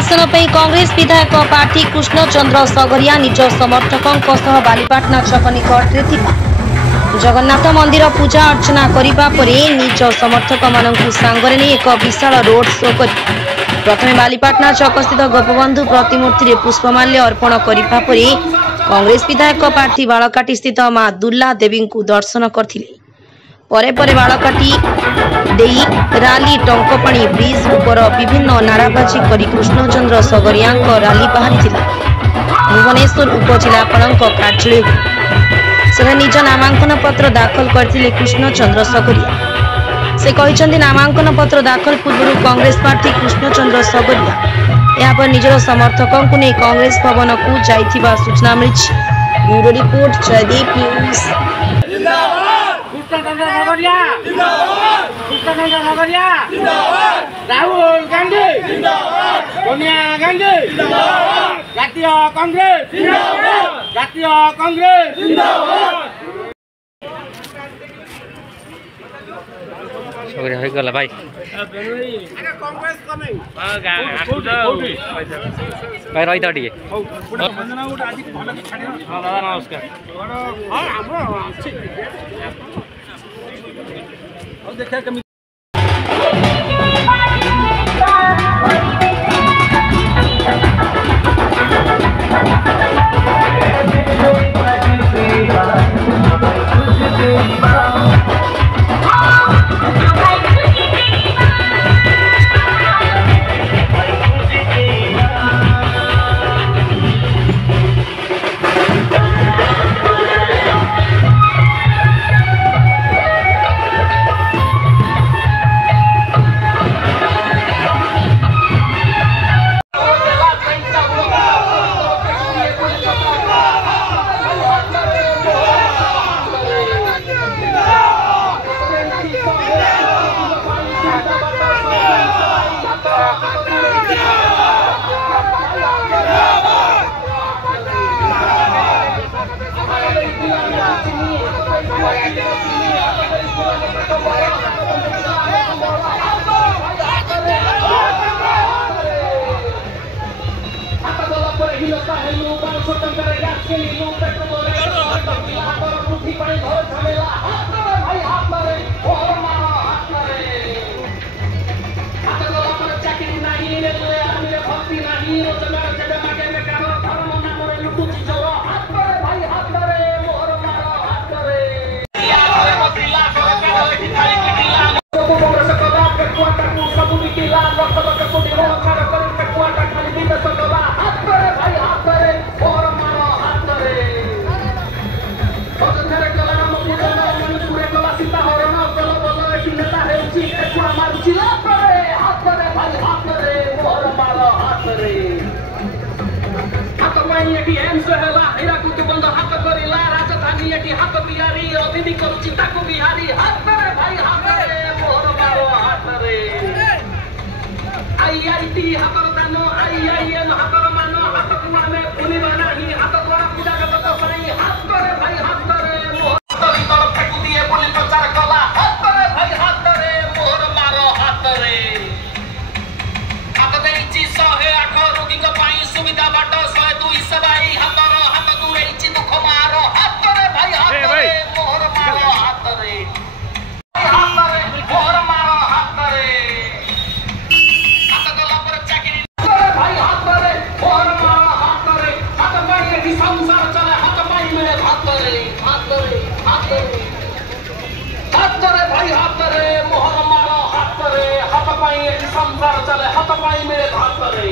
आसन पर कांग्रेस विधायक प्रार्थी कृष्णचंद्र सगरिया निज समर्थकों सह बालीपाटना छक निकटरे थिबा जगन्नाथ मंदिर पूजा अर्चना करिबा परे निज समर्थक माननकु सांगरे नै एक विशाल रोड शो कर प्रथमे बालीपाटना छक स्थित गोपबंधु प्रतिमूर्ति रे पुष्पमाल्य अर्पण करिबा परे कांग्रेस विधायक प्रार्थी बालकाटी स्थित मां दुर्ला देवी को दर्शन करथिले। परे परे बालकाटी देई राली टंकपाणी ब्रिज उपर विभिन्न नाराबाजी करी कृष्णचंद्र सगरिया राली बाहरी भुवनेश्वर उपजिलापाल कार्यालय से निज नामांकन पत्र दाखल करथिले कृष्णचंद्र सगरिया। से कहिसंति नामांकन पत्र दाखल पूर्व कांग्रेस प्रार्थी कृष्णचंद्र सगरिया यहाँ पर निजर समर्थकों को नहीं कांग्रेस भवन को जाइथिबा सूचना मिली। Bureau report Jaydeep news. Rahul Gandhi Sonia Gandhi जातीय कांग्रेस जातीय कांग्रेस गला भाई भाई रही था टे नमस्कार संसार चले हाथ पाई मेरे हाथ करे